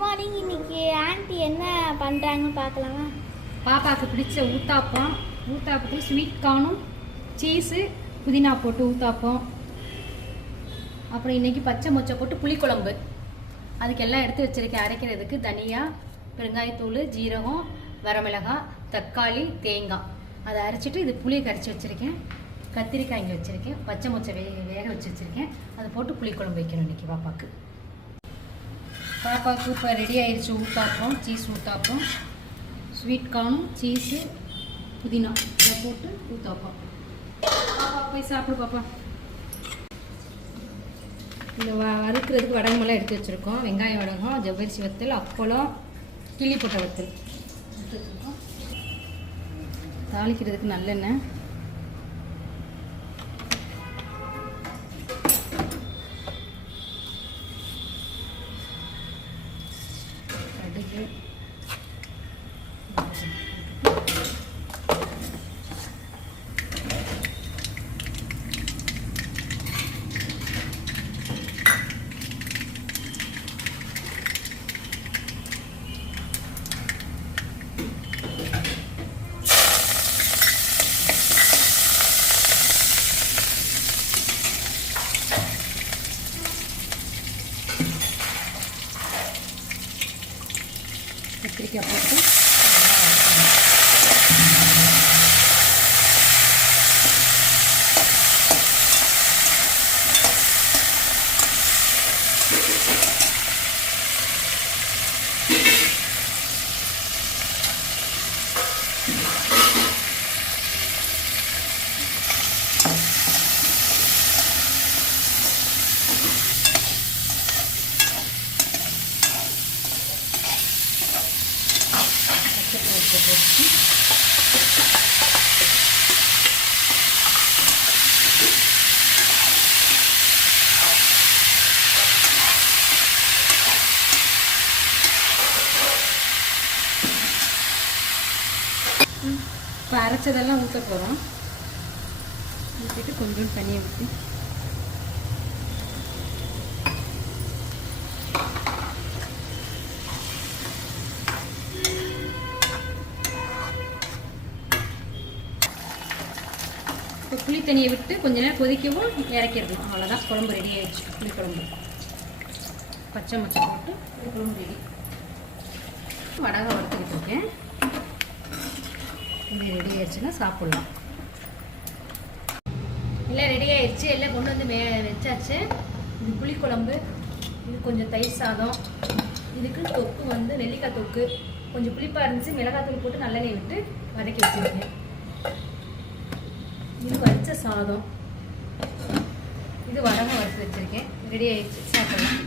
Morning. இன்னைக்கு aunty என்ன பண்ணுறாங்கன்னு பார்க்கலாமா? பாப்பாவுக்கு பிடிச்ச ஊத்தாப்பம், ஊத்தாப்பத்துக்கு ஸ்வீட் கார்னும் சீஸு புதினா போட்டு ஊத்தாப்பம். அப்புறம் இன்றைக்கி பச்சை மொச்சை போட்டு புளிக்குழம்பு. அதுக்கு எல்லாம் எடுத்து வச்சுருக்கேன். அரைக்கிறதுக்கு தனியா, பெருங்காயத்தூள், ஜீரகம், வரமிளகாய், தக்காளி, தேங்காய் அதை அரைச்சிட்டு இது புளியை கரைச்சி வச்சுருக்கேன். கத்திரிக்காய் இங்கே வச்சுருக்கேன். பச்சை மொச்சை வேக வச்சுருக்கேன். அதை போட்டு புளிக்குழம்பு வைக்கணும் இன்றைக்கி பாப்பாவுக்கு. பாப்பாவுக்கு இப்போ ரெடி ஆயிடுச்சு ஊத்தாப்பம், சீஸ் ஊத்தாப்பம், ஸ்வீட் கார்னும் சீஸு புதினா இதை போட்டு ஊத்தாப்பம். பாப்பா போய் சாப்பிடு பாப்பா. இந்த வறுக்கிறதுக்கு வடகமெல்லாம் எடுத்து வச்சுருக்கோம். வெங்காயம் வடகம், ஜவ்வரிசி வத்தல், அப்பளம், கிள்ளி போட்ட வத்தல் எடுத்து வச்சுருக்கோம். தாளிக்கிறதுக்கு நல்லெண்ணெய், கடுகு, கத்திரிக்காய் போட்டு இப்போ அரைச்சதெல்லாம் ஊற்ற போகிறோம். ஊற்றிட்டு கொஞ்சம் தண்ணியை ஊற்றி இப்போ புளி தண்ணியை விட்டு கொஞ்ச நேரம் கொதிக்கவும் இறக்கிடணும். அவ்வளோதான், குழம்பு ரெடி ஆகிடுச்சு. புளிக்குழம்பு பச்சை மொச்சை போட்டு புளிக்குழம்பு ரெடி. வடகம் வறுத்துக்கிட்டு இருக்கேன். இது ரெடி ஆயிடுச்சுன்னா சாப்பிட்லாம். எல்லாம் ரெடி ஆயிடுச்சு. எல்லாம் கொண்டு வந்து வச்சாச்சு. இது புளிக்குழம்பு, இது கொஞ்சம் தயிர் சாதம், இதுக்கு தொக்கு வந்து நெல்லிக்காய் தொக்கு, கொஞ்சம் புளிப்பாக இருந்துச்சு. மிளகாத்தூள் போட்டு நல்லெண்ணெய் விட்டு வதக்கி வச்சுருக்கேன். இது வச்ச சாதம், இது வடகம் வறுத்து வச்சுருக்கேன். ரெடி ஆயிடுச்சு, சாப்பிடலாம்.